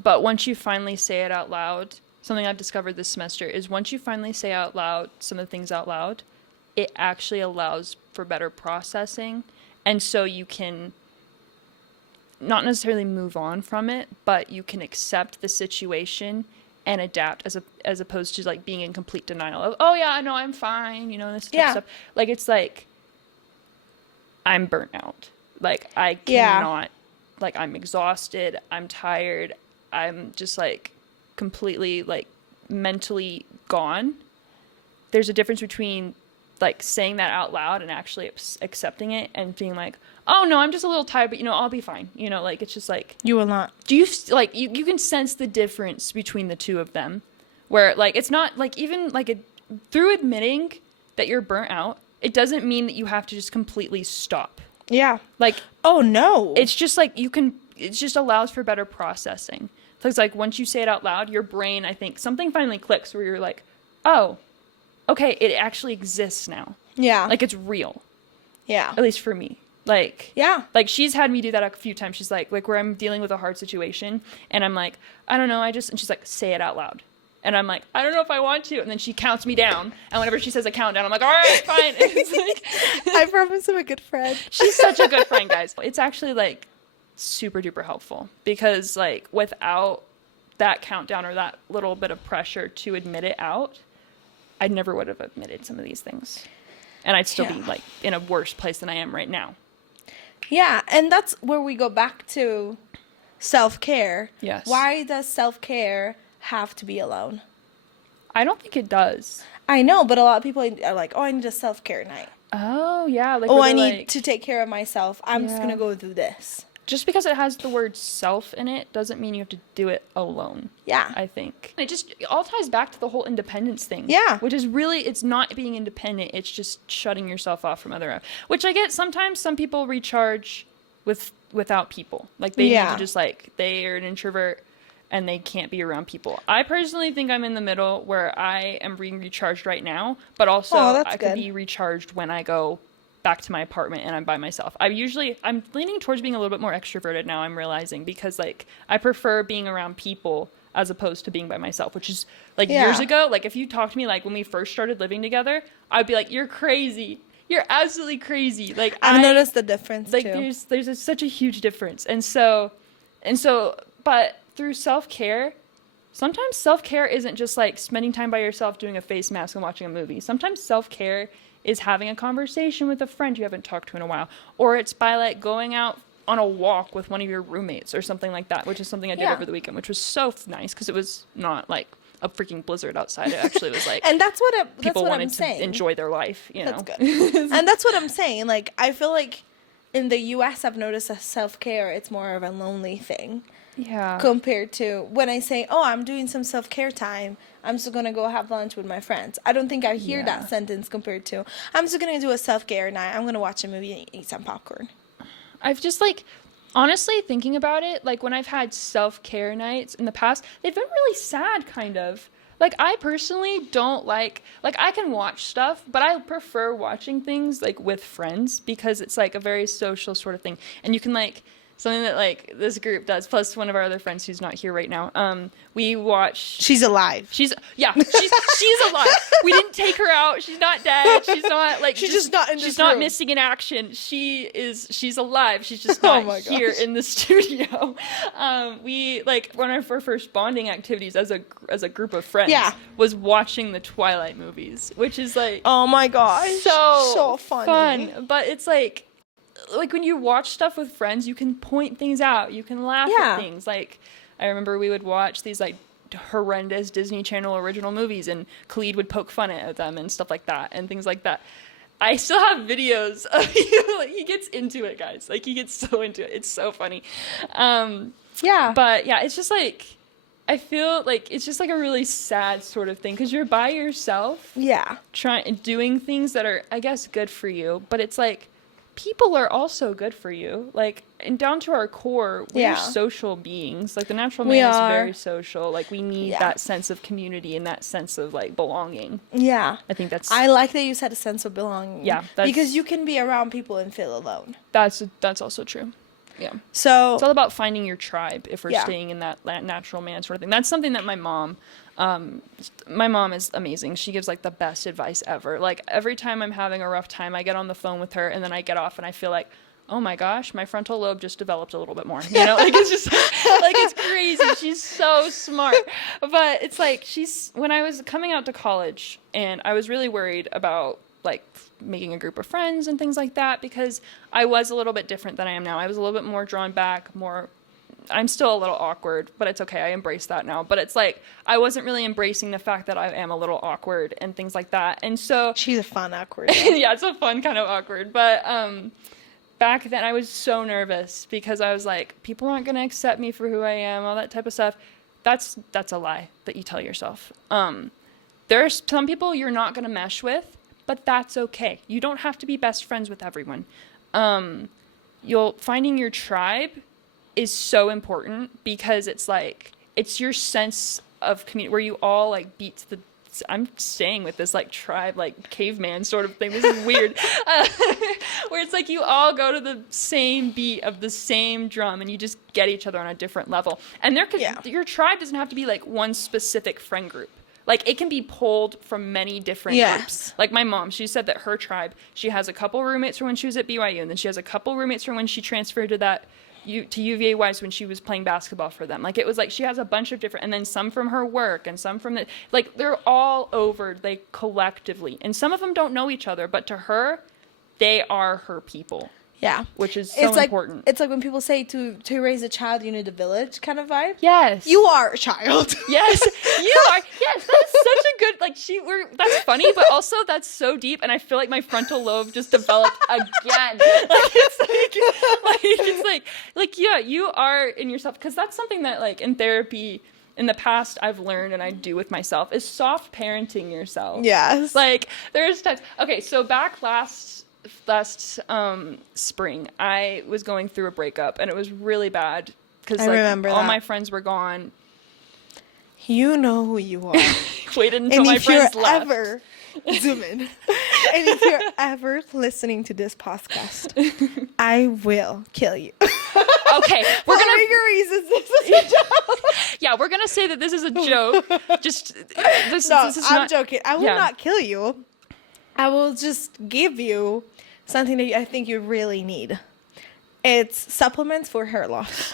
But once you finally say it out loud, something I've discovered this semester is once you finally say out loud some of the things out loud, it actually allows for better processing. And so you can not necessarily move on from it, but you can accept the situation and adapt as opposed to like being in complete denial of, oh yeah, no, I'm fine, this type of stuff. Like, it's like, I'm burnt out. Like, I cannot, like, I'm exhausted, I'm tired, I'm just like completely like mentally gone. There's a difference between like saying that out loud and actually accepting it and being like, oh no, I'm just a little tired, but I'll be fine. Like, it's just like, you will not. Do you like, you can sense the difference between the two of them, where like, it's not like, even like through admitting that you're burnt out, it doesn't mean that you have to just completely stop. Yeah. Like, oh no. It's just like, it just allows for better processing. So it's like, once you say it out loud, your brain, I think something finally clicks where you're like, oh, okay, it actually exists now. Yeah. Like, it's real. Yeah. At least for me. Like, yeah. Like, she's had me do that a few times. She's like where I'm dealing with a hard situation and I'm like, I don't know, and she's like, say it out loud. And I'm like, I don't know if I want to. And then she counts me down. And whenever she says a countdown, I'm like, all right, fine. And it's like, I promise I'm a good friend. she's such a good friend, guys. It's actually like super duper helpful because like without that countdown or that little bit of pressure to admit it out, I never would have admitted some of these things. And I'd still be like in a worse place than I am right now. Yeah, and that's where we go back to self-care. Yes. Why does self-care have to be alone? I don't think it does. I know, but a lot of people are like, oh, I need a self-care night. Oh, yeah. Like, Oh, I need to take care of myself. I'm just going to go do this. Just because it has the word self in it doesn't mean you have to do it alone. Yeah. I think. It just all ties back to the whole independence thing. Yeah. Which is really, it's not being independent. It's just shutting yourself off from other, which I get sometimes some people recharge without people. Like they need to just like, they are an introvert and they can't be around people. I personally think I'm in the middle where I am being recharged right now, but also I could be recharged when I go back to my apartment and I'm by myself. I'm leaning towards being a little bit more extroverted now, I'm realizing, because like I prefer being around people as opposed to being by myself, which is like years ago. Like if you talked to me like when we first started living together, I'd be like, you're crazy. You're absolutely crazy. Like I've noticed the difference like too. There's such a huge difference. And so but through self-care, sometimes self-care isn't just like spending time by yourself doing a face mask and watching a movie. Sometimes self-care is having a conversation with a friend you haven't talked to in a while. Or it's by like going out on a walk with one of your roommates or something like that, which is something I did over the weekend, which was so nice because it was not like a freaking blizzard outside. It actually was like, and that's what people wanted I'm to saying. enjoy their life, you know? That's good. And that's what I'm saying. Like, I feel like in the U.S., I've noticed that self-care, it's more of a lonely thing. Yeah. Compared to when I say, oh, I'm doing some self-care time, I'm just going to go have lunch with my friends. I don't think I hear that sentence compared to, I'm just going to do a self-care night. I'm going to watch a movie and eat some popcorn. I've just like, honestly, thinking about it, like when I've had self-care nights in the past, they've been really sad, kind of. Like, I personally don't like I can watch stuff, but I prefer watching things, like, with friends, because it's, like, a very social sort of thing. And you can, like, something that, like, this group does, plus one of our other friends who's not here right now, we watch... She's alive. She's alive. We didn't take her out. She's not dead. She's not, like... She's just not in this She's not room. missing in action. She's alive. She's just not here in the studio. We, like, one of our first bonding activities as a group of friends was watching the Twilight movies, which is, like... Oh, my gosh. So funny. fun. But it's, like when you watch stuff with friends, you can point things out. You can laugh at things. Like, I remember we would watch these, like, horrendous Disney Channel original movies, and Khalid would poke fun at them and stuff like that, and things like that. I still have videos of like, he gets into it, guys. Like, he gets so into it. It's so funny. But, yeah, it's just, like, I feel like it's just, like, a really sad sort of thing, because you're by yourself. Yeah. Doing things that are, I guess, good for you, but it's, like, people are also good for you. Like, and down to our core, we're social beings. Like, the natural man is very social. Like, we need that sense of community and that sense of, like, belonging. Yeah. I think that's... I like that you said a sense of belonging. Yeah. Because you can be around people and feel alone. That's also true. Yeah. So... It's all about finding your tribe if we're staying in that natural man sort of thing. That's something that my mom is amazing. She gives, like, the best advice ever. Like, every time I'm having a rough time, I get on the phone with her, and then I get off, and I feel like, oh my gosh, my frontal lobe just developed a little bit more. You know, like, it's just, like, it's crazy. She's so smart. But it's like, when I was coming out to college, and I was really worried about, like, making a group of friends and things like that, because I was a little bit different than I am now. I was a little bit more drawn back, I'm still a little awkward, but it's okay. I embrace that now. But it's like, I wasn't really embracing the fact that I am a little awkward and things like that. And so... She's a fun awkward. Yeah, it's a fun kind of awkward. But back then I was so nervous because I was like, people aren't going to accept me for who I am, all that type of stuff. That's a lie that you tell yourself. There are some people you're not going to mesh with, but that's okay. You don't have to be best friends with everyone. Finding your tribe is so important, because it's like, it's your sense of community where you all, like, I'm staying with this, like, tribe, like, caveman sort of thing. This is weird. Where it's like you all go to the same beat of the same drum, and you just get each other on a different level. And your tribe doesn't have to be, like, one specific friend group. Like, it can be pulled from many different groups. Like, my mom, she said that her tribe, she has a couple roommates from when she was at BYU, and then she has a couple roommates from when she transferred to UVA Wise when she was playing basketball for them. Like, it was like she has a bunch of different, and then some from her work, and some from like, they're all over, like, collectively. And some of them don't know each other, but to her, they are her people. Yeah. Which is so important. It's like when people say to raise a child, you need a village kind of vibe. Yes. You are a child. Yes. You are. Yes. That's such a good, like, that's funny, but also that's so deep. And I feel like my frontal lobe just developed again. Like, yeah, you are in yourself. Because that's something that, like, in therapy, in the past, I've learned and I do with myself is soft parenting yourself. Yes. Like, there's times. Okay. So back last spring, I was going through a breakup, and it was really bad because all my friends were gone. You know who you are. Waited until my friends left. Zoom in. And if you're ever listening to this podcast, I will kill you. Okay, we're gonna your reasons. This is a joke. Yeah, we're gonna say that this is a joke. Just this is I'm joking. I will not kill you. I will just give you something that I think you really need. It's supplements for hair loss.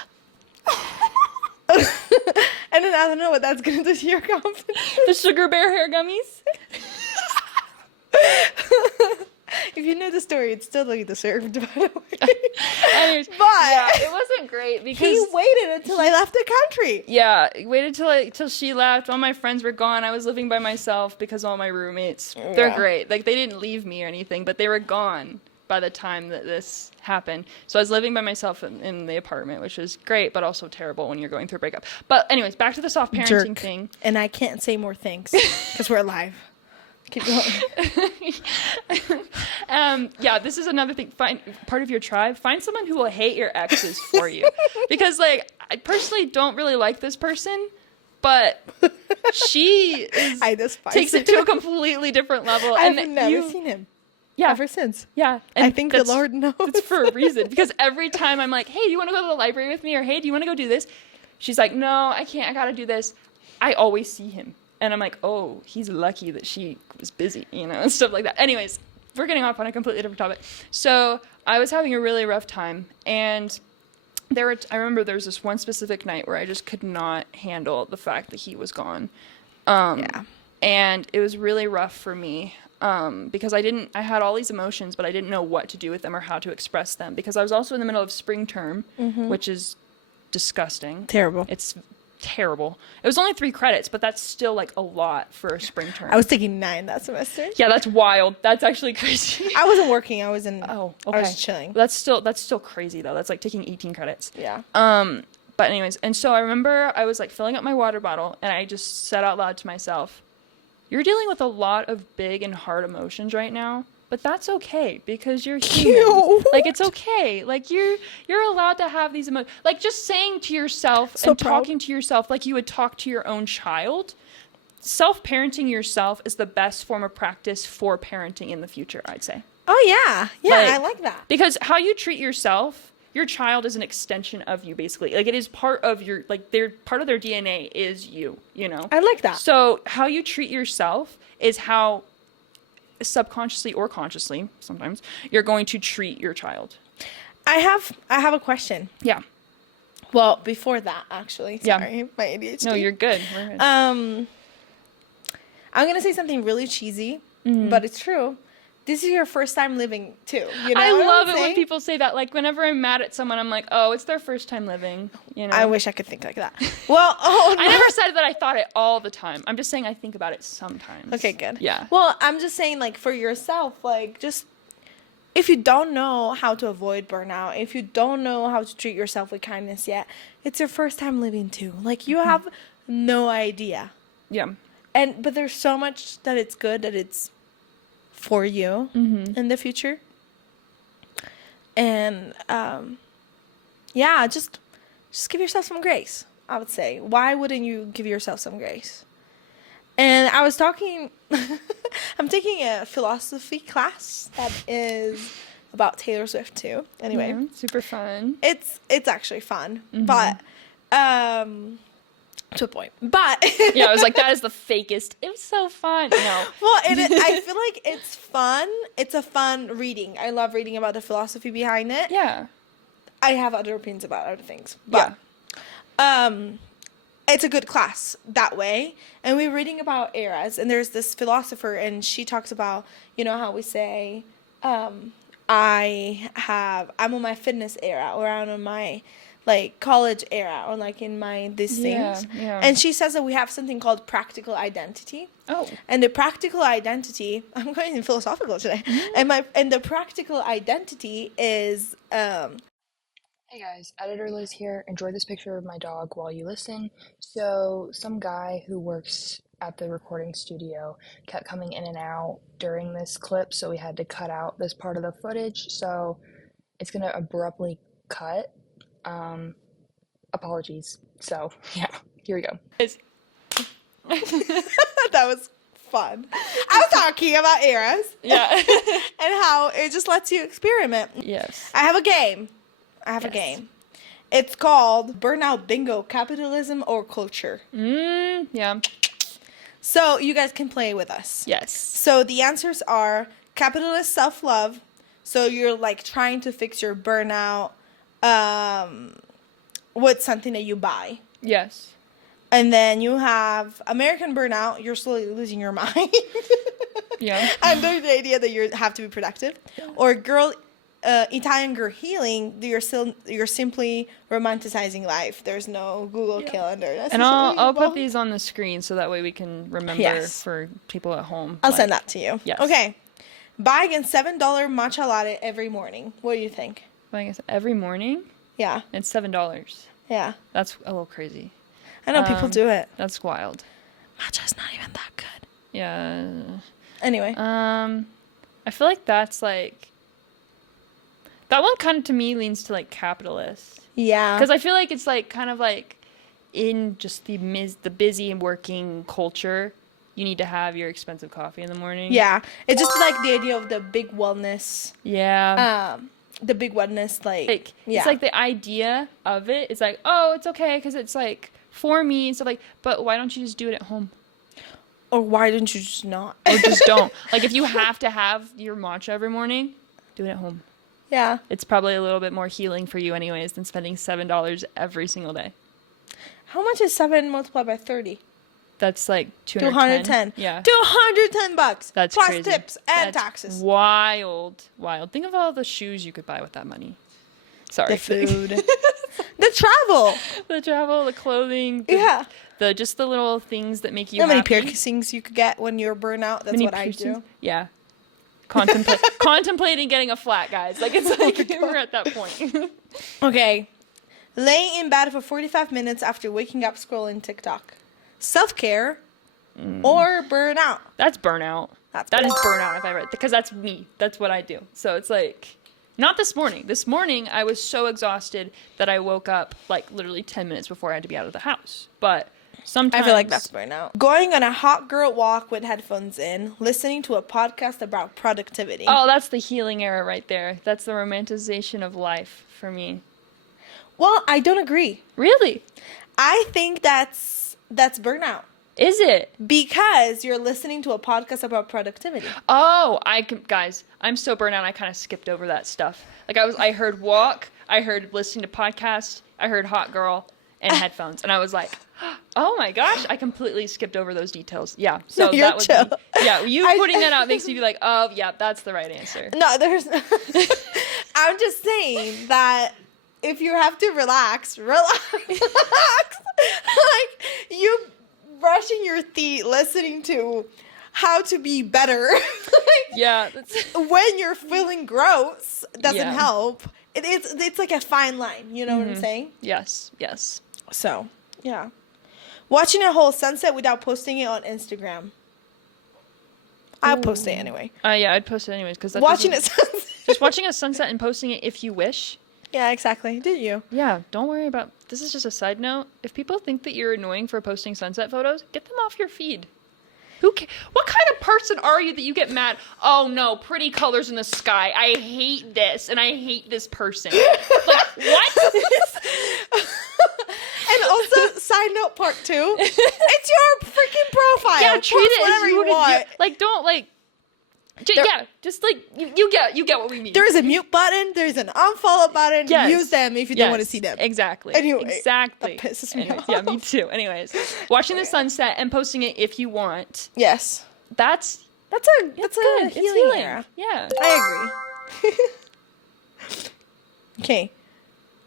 And then I don't know what that's going to do to your confidence. The Sugar Bear hair gummies? If you knew the story, it's still like deserved, by the way. Anyways, yeah, it wasn't great because he waited until I left the country. Yeah, waited till she left. All my friends were gone. I was living by myself because all my roommates, they're great. Like, they didn't leave me or anything, but they were gone by the time that this happened. So I was living by myself in the apartment, which is great, but also terrible when you're going through a breakup. But anyways, back to the soft parenting thing. And I can't say more things because we're live. Keep going. Yeah, this is another thing. Find part of your tribe. Find someone who will hate your exes for you, because, like, I personally don't really like this person, but she takes it to a completely different level. I've never seen him. Yeah, ever since. Yeah, and I think the Lord knows. It's for a reason, because every time I'm like, "Hey, do you want to go to the library with me?" or "Hey, do you want to go do this?" She's like, "No, I can't. I gotta do this." I always see him. And I'm like, oh, he's lucky that she was busy, and stuff like that. Anyways, we're getting off on a completely different topic. So I was having a really rough time. And I remember there was this one specific night where I just could not handle the fact that he was gone. And it was really rough for me because I had all these emotions, but I didn't know what to do with them or how to express them. Because I was also in the middle of spring term, which is disgusting. Terrible. It's terrible. It was only 3 credits, but that's still, like, a lot for a spring term. I was taking 9 that semester. Yeah, that's wild. That's actually crazy. I wasn't working. I was I was chilling. That's still crazy, though. That's like taking 18 credits. Yeah. But anyways, and so I remember I was, like, filling up my water bottle, and I just said out loud to myself, "You're dealing with a lot of big and hard emotions right now, but that's okay because you're human. Like, it's okay. Like, you're allowed to have these emotions." Like, just saying to yourself talking to yourself like you would talk to your own child. Self-parenting yourself is the best form of practice for parenting in the future, I'd say. Oh, yeah. Yeah, I like that. Because how you treat yourself, your child is an extension of you, basically. Like, it is part of your, like, part of their DNA is you, I like that. So how you treat yourself is how, subconsciously or consciously, sometimes, you're going to treat your child. I have a question. Yeah. Well, before that, actually. Sorry, my ADHD. No, you're good. We're good. I'm going to say something really cheesy, but it's true. This is your first time living, too. I love it when people say that. Like, whenever I'm mad at someone, I'm like, oh, it's their first time living. I wish I could think like that. Well, I never said that I thought it all the time. I'm just saying I think about it sometimes. Okay, good. Yeah. Well, I'm just saying, like, for yourself, like, just if you don't know how to avoid burnout, if you don't know how to treat yourself with kindness yet, it's your first time living, too. Like, you have no idea. Yeah. But there's so much that it's good that it's for you in the future. And just give yourself some grace, I would say. Why wouldn't you give yourself some grace? And I was talking I'm taking a philosophy class that is about Taylor Swift too. Anyway, super fun. It's actually fun. But to a point. But Yeah, I was like, that is the fakest. It was so fun. No. well, I feel like it's fun. It's a fun reading. I love reading about the philosophy behind it. Yeah. I have other opinions about other things, but it's a good class that way. And we're reading about eras, and there's this philosopher, and she talks about, you know, how we say, I'm on my fitness era, or I'm on my like college era, or like in my these things. Yeah. And she says that we have something called practical identity. Oh. And the practical identity, I'm going philosophical today. And the practical identity is Hey guys, Editor Liz here. Enjoy this picture of my dog while you listen. So, some guy who works at the recording studio kept coming in and out during this clip, so we had to cut out this part of the footage. So, it's gonna abruptly cut. Apologies. So, yeah, here we go. that was fun. I was talking about eras. Yeah. And how it just lets you experiment. Yes. I have a game. It's called Burnout Bingo, Capitalism or Culture. Yeah. So you guys can play with us. Yes. So the answers are capitalist self-love. So you're like trying to fix your burnout with something that you buy. Yes. And then you have American burnout. You're slowly losing your mind. Yeah. Under the idea that you have to be productive. Or Italian girl healing. You're simply romanticizing life. There's no Google Calendar. And I'll put these on the screen so that way we can remember for people at home. I'll send that to you. Yes. Okay. Buying a $7 matcha latte every morning. What do you think? Buying it every morning? Yeah. It's $7. Yeah. That's a little crazy. I know people do it. That's wild. Matcha's not even that good. Yeah. Anyway. I feel like that's like that one kind of to me leans to like capitalist. Yeah. Because I feel like it's like kind of like in just the busy and working culture, you need to have your expensive coffee in the morning. Yeah. It's just like the idea of the big wellness. Yeah. The big wellness, like yeah. It's like the idea of it is like, oh, it's okay because it's like for me and stuff like, but why don't you just do it at home? Or why don't you just not? Or just don't. Like if you have to have your matcha every morning, do it at home. Yeah. It's probably a little bit more healing for you anyways than spending $7 every single day. How much is 7 multiplied by 30? That's like 210. Yeah. $210. That's plus crazy. Tips and That's taxes. Wild. Think of all the shoes you could buy with that money. Sorry. The food. The travel. The travel, the clothing. Yeah. Just the little things that make you How many happy. piercings you could get when you're burnout? That's what I do. Yeah. Contemplating getting a flat, guys. Like, it's like we're at that point. Okay. Laying in bed for 45 minutes after waking up scrolling TikTok. Self-care or burnout? That's burnout. That is burnout if I read, because that's me. That's what I do. So it's like, not this morning. This morning, I was so exhausted that I woke up like literally 10 minutes before I had to be out of the house. But sometimes I feel like that's burnout. Going on a hot girl walk with headphones in, listening to a podcast about productivity. Oh, that's the healing era right there. That's the romanticization of life for me. Well, I don't agree. Really? I think that's burnout. Is it? Because you're listening to a podcast about productivity. Oh, guys, I'm so burnt out. I kind of skipped over that stuff. Like I heard walk, I heard listening to podcasts, I heard hot girl and headphones, and I was like, oh my gosh, I completely skipped over those details. Yeah, so no, that was chill. Yeah, you putting that out makes me be like, oh yeah, that's the right answer. No, there's. I'm just saying that if you have to relax. Like you brushing your teeth, listening to how to be better. Yeah, when you're feeling gross, doesn't help. It's like a fine line. You know what I'm saying? Yes. So yeah, watching a whole sunset without posting it on Instagram. I'll post it anyway. Yeah, I'd post it anyways because watching it sunset. Just watching a sunset and posting it if you wish. Yeah, exactly. Did you? Yeah, don't worry about... This is just a side note. If people think that you're annoying for posting sunset photos, get them off your feed. What kind of person are you that you get mad? Oh no, pretty colors in the sky. I hate this, and I hate this person. Like, what? And also, side note part 2, it's your freaking profile. Yeah, treat Post it whatever as you want. Like, don't like. Just like you get what we mean. There's a mute button. There's an unfollow button. Yes. Use them if you don't want to see them. Exactly. Anyway, exactly. that pisses me off. Yeah, me too. Anyways, watching the sunset and posting it if you want. Yes. That's a good. It's healing era. Yeah. I agree. Okay.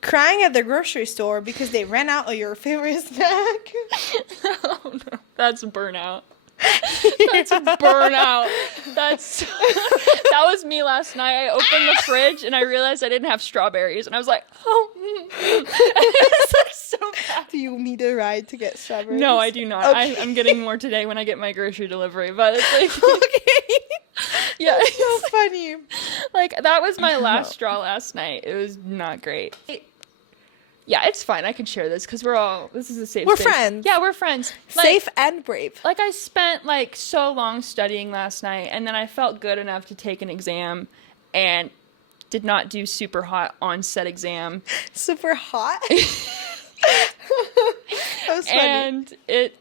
Crying at the grocery store because they ran out of your favorite snack. Oh no, that's burnout. That's burnout. That was me last night. I opened the fridge and I realized I didn't have strawberries, and I was like, oh. It's like so bad. Do you need a ride to get strawberries? No, I do not. Okay. I'm getting more today when I get my grocery delivery, but it's like, Okay. yeah, That's so funny. like that was my last straw last night. It was not great. Yeah, it's fine. I can share this because this is a safe We're space. friends. Yeah, we're friends. Safe and brave. Like I spent like so long studying last night, and then I felt good enough to take an exam and did not do super hot on said exam. Super hot? That was funny. And it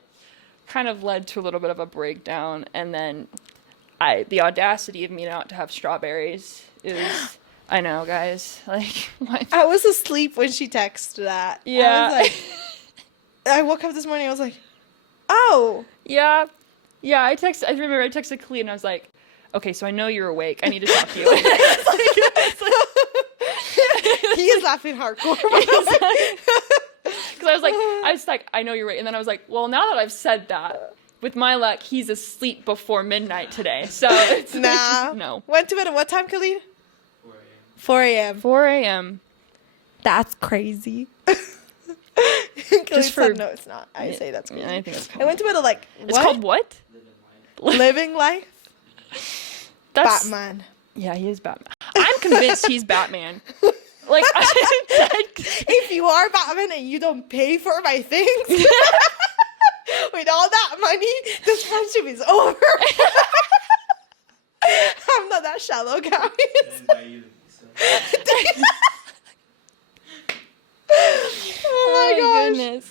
kind of led to a little bit of a breakdown, and then the audacity of me not to have strawberries is... I know, guys. Like, I was asleep when she texted that. Yeah. I was like, I woke up this morning. I was like, oh. Yeah. Yeah. I remember I texted Khalid and I was like, okay, so I know you're awake. I need to talk to you. He is laughing hardcore. Because I was like, I know you're awake. And then I was like, well, now that I've said that, with my luck, he's asleep before midnight today. So it's like, no. Went to bed at what time, Khalid? 4 a.m. 4 a.m. That's crazy. Just for... No, it's not. I say that's crazy. Yeah, I think it's I went to bed at like, what? It's called what? Living Life? That's... Batman. Yeah, he is Batman. I'm convinced he's Batman. Like, if you are Batman and you don't pay for my things, with all that money, this friendship is over. I'm not that shallow, guys. Oh my goodness.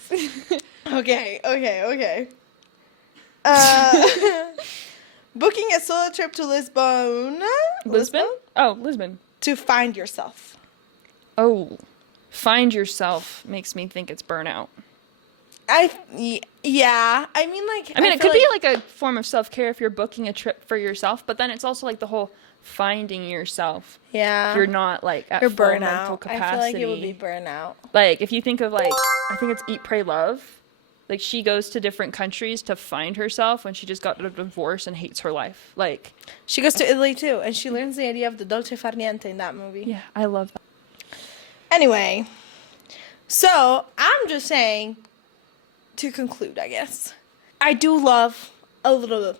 Okay. Booking a solo trip to Lisbon. Lisbon? Oh, Lisbon. To find yourself. Oh, find yourself makes me think it's burnout. Yeah. I mean, it could be like a form of self-care if you're booking a trip for yourself, but then it's also like the whole finding yourself. Yeah. You're not like at You're full burnout. mental capacity. I feel like it would be burnout. Like if you think of like, I think it's Eat, Pray, Love. Like she goes to different countries to find herself when she just got a divorce and hates her life. Like she goes to Italy too, and she learns the idea of the dolce far niente in that movie. Yeah, I love that. Anyway, so I'm just saying, to conclude, I guess, I do love a little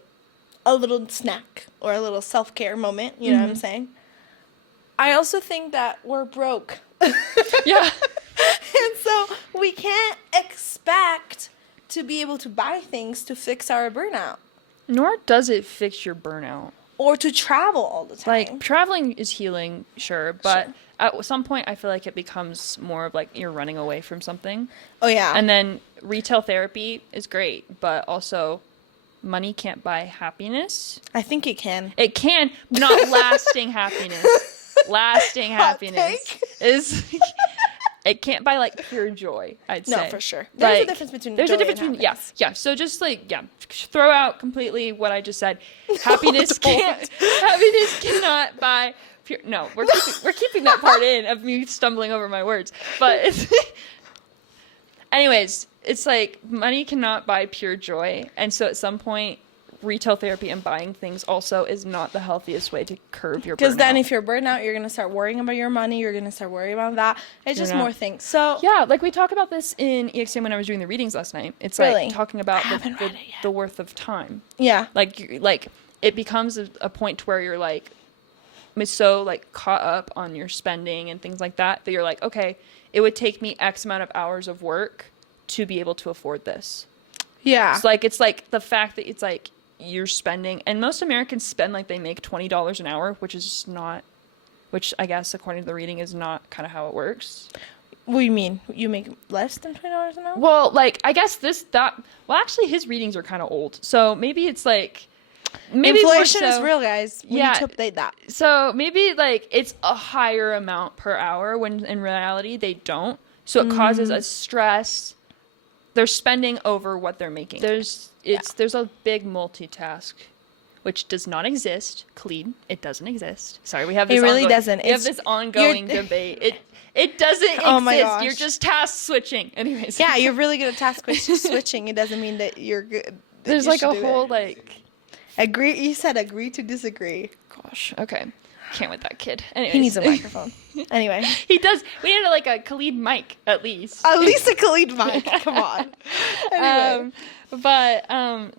snack or a little self-care moment. You know what I'm saying? I also think that we're broke. Yeah. And so we can't expect to be able to buy things to fix our burnout. Nor does it fix your burnout. Or to travel all the time. Like, traveling is healing, sure, but at some point I feel like it becomes more of like you're running away from something. Oh, yeah. And then retail therapy is great, but also money can't buy happiness. I think it can. It can, not lasting happiness. Lasting happiness is... It can't buy like pure joy, I'd say. No, for sure. There's a difference between joy and happiness. Yeah. So just like throw out completely what I just said. Happiness cannot buy pure. No, we're keeping that part in of me stumbling over my words. But anyways, it's like money cannot buy pure joy, and so at some point, retail therapy and buying things also is not the healthiest way to curb your burnout. Because then if you're burnt out, you're going to start worrying about your money. You're going to start worrying about that. It's just more things. So yeah, like we talk about this in EXM when I was doing the readings last night. It's like talking about the worth of time. Yeah. Like it becomes a point to where you're like so like caught up on your spending and things like that you're like, okay, it would take me X amount of hours of work to be able to afford this. Yeah. It's like the fact that it's like you're spending, and most Americans spend like they make $20 an hour, which is not, which I guess according to the reading is not kind of how it works. What do you mean? You make less than $20 an hour? Well, like, I guess well, actually, his readings are kind of old. So maybe it's like, maybe inflation more so, is real, guys. We need to update that. So maybe like it's a higher amount per hour when in reality they don't. So it causes a stress. They're spending over what they're making. There's a big multitask, which does not exist. Khalid, it doesn't exist. Sorry, we have this. It really doesn't. We have this ongoing debate. It doesn't exist. Oh my gosh. You're just task switching. Anyways. Yeah, you're really good at task switching. It doesn't mean that you're good. There's like a whole like. Agree. You said agree to disagree. Gosh. Okay. Can't with that kid. Anyways. He needs a microphone. Anyway. He does. We need like a Khalid mic at least. At least a Khalid mic. Come on. Anyway. But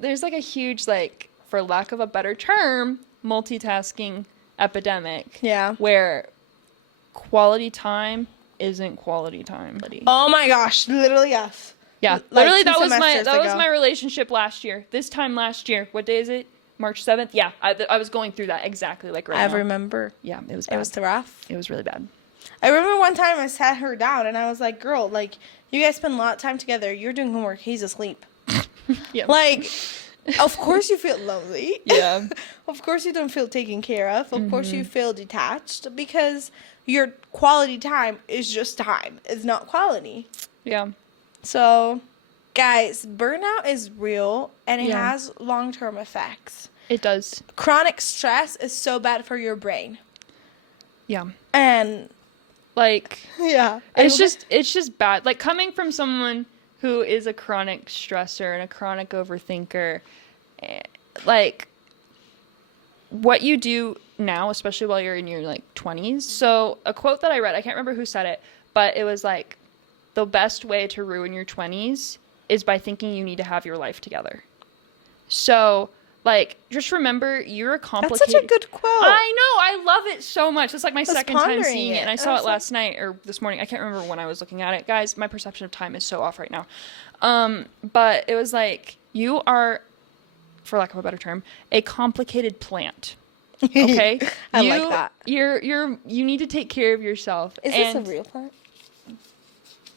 there's like a huge, like, for lack of a better term, multitasking epidemic. Yeah. Where quality time isn't quality time. Oh my gosh. Literally us. Yeah. Like Literally 2 that was semesters my ago. relationship last year. This time last year. What day is it? March 7th? Yeah. I was going through that exactly like right now. I remember. Yeah, it was bad. It was rough. It was really bad. I remember one time I sat her down and I was like, girl, like, you guys spend a lot of time together. You're doing homework. He's asleep. Yeah. Like, of course you feel lonely. Yeah. Of course you don't feel taken care of. Of course you feel detached because your quality time is just time. It's not quality. Yeah. So, guys, burnout is real and it Yeah. has long-term effects. It does. Chronic stress is so bad for your brain. Yeah. And Like, yeah, it's just bad. Like, coming from someone who is a chronic stressor and a chronic overthinker, like, what you do now, especially while you're in your, like, 20s. So, a quote that I read, I can't remember who said it, but it was like, the best way to ruin your 20s is by thinking you need to have your life together. So, like, just remember, you're a complicated... That's such a good quote. I know, I love it so much. It's like my second time pondering seeing it, and I saw it like- last night or this morning. I can't remember when I was looking at it. Guys, my perception of time is so off right now. But it was like, you are, for lack of a better term, a complicated plant. Okay? I like that. You need to take care of yourself. Is this a real plant?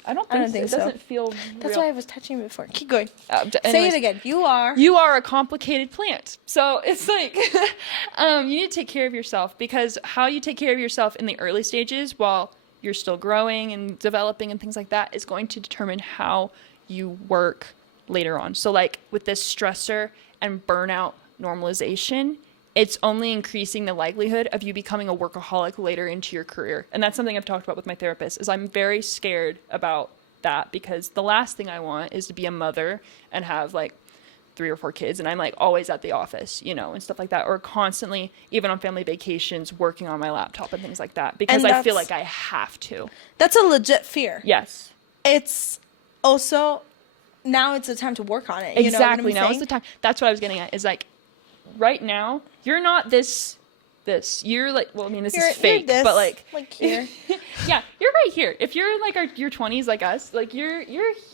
I don't I don't think think so. It so. doesn't feel That's real. why I was touching it before. Keep going. Say Anyways, it again. You are. You are a complicated plant. So it's like, you need to take care of yourself, because how you take care of yourself in the early stages while you're still growing and developing and things like that is going to determine how you work later on. So like with this stressor and burnout normalization, it's only increasing the likelihood of you becoming a workaholic later into your career. And that's something I've talked about with my therapist, is I'm very scared about that, because the last thing I want is to be a mother and have like 3 or 4 kids and I'm like always at the office, you know, and stuff like that, or constantly, even on family vacations, working on my laptop and things like that, because I feel like I have to. That's a legit fear. Yes. It's also, now it's the time to work on it. Exactly. You know what I'm Now is saying? the time. That's what I was getting at, is like, right now, you're not this. You're like, well, I mean, this is fake, this, but like here. yeah, you're right here. If you're like your 20s, like us, like you're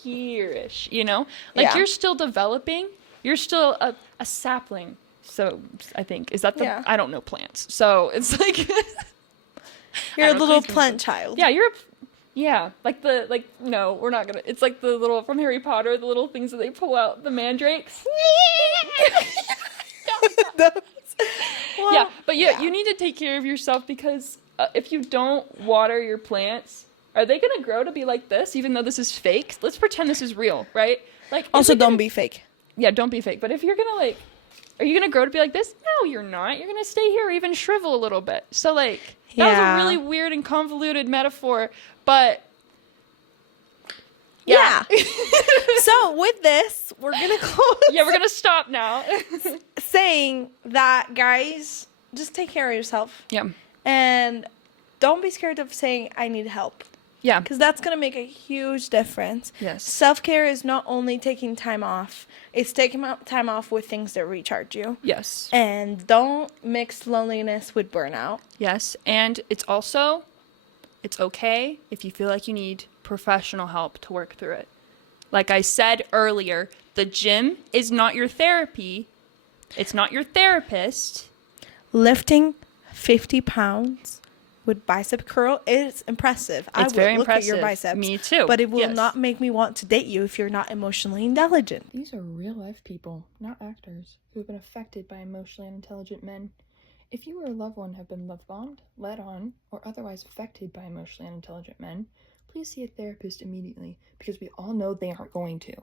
here-ish, you know? Like Yeah. you're still developing. You're still a sapling. So I think, is that the, Yeah. I don't know plants. So it's like, You're I a don't know, little please plant child. yeah, no, we're not gonna, it's like the little, from Harry Potter, the little things that they pull out, the mandrakes. Well, Yeah, but you need to take care of yourself, because if you don't water your plants, are they going to grow to be like this, even though this is fake? Let's pretend this is real, right? Like, Also, don't be fake. Yeah, don't be fake. But if you're going to, like, are you going to grow to be like this? No, you're not. You're going to stay here or even shrivel a little bit. So, like, that was Yeah. a really weird and convoluted metaphor, but... Yeah. So, with this, we're going to close Yeah, we're going to stop now. saying that, guys, just take care of yourself. Yeah. And don't be scared of saying, I need help. Yeah. Because that's going to make a huge difference. Yes. Self-care is not only taking time off, it's taking time off with things that recharge you. Yes. And don't mix loneliness with burnout. Yes, and it's also, it's okay if you feel like you need professional help to work through it. Like I said earlier, the gym is not your therapy. It's not your therapist. Lifting 50 pounds with bicep curl is impressive. I It's would very look at your impressive. biceps. Me too. But it will Yes. not make me want to date you if you're not emotionally intelligent. These are real life people, not actors, who have been affected by emotionally unintelligent men. If you or a loved one have been love bombed, led on, or otherwise affected by emotionally unintelligent men, please see a therapist immediately, because we all know they aren't going to.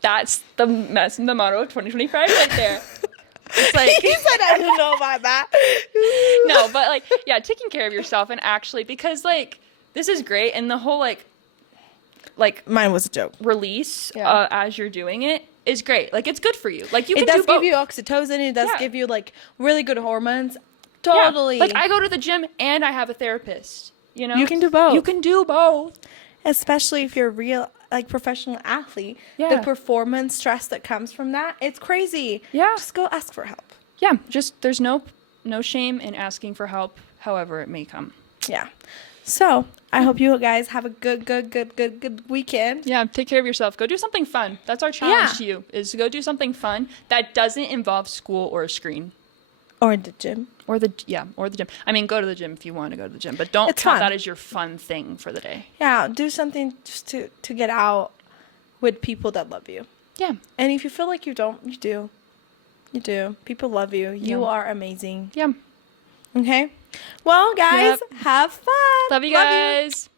That's the motto of 2025 right there. It's like, He said I didn't know about that. no, but like, yeah, taking care of yourself and actually, because like, this is great. And the whole like Mine was a joke. release Yeah. as you're doing it is great. Like, it's good for you. Like, you It can does do both. give you oxytocin. It does Yeah. give you like really good hormones. Yeah. Totally. Like, I go to the gym and I have a therapist, you know? You can do both. You can do both. Especially if you're a real like professional athlete. Yeah. The performance stress that comes from that, it's crazy. Yeah. Just go ask for help. Yeah. Just, there's no shame in asking for help, however it may come. Yeah. So I hope you guys have a good weekend. Yeah, take care of yourself. Go do something fun. That's our challenge Yeah. to you, is to go do something fun that doesn't involve school or a screen. Or in the gym. Or the gym. I mean, go to the gym if you want to go to the gym, but don't It's count fun. that as your fun thing for the day. Yeah. Do something just to get out with people that love you. Yeah. And if you feel like you don't, you do. You do. People love you. You Yeah. are amazing. Yeah. Okay? Well, guys, Yep. have fun. Love you guys.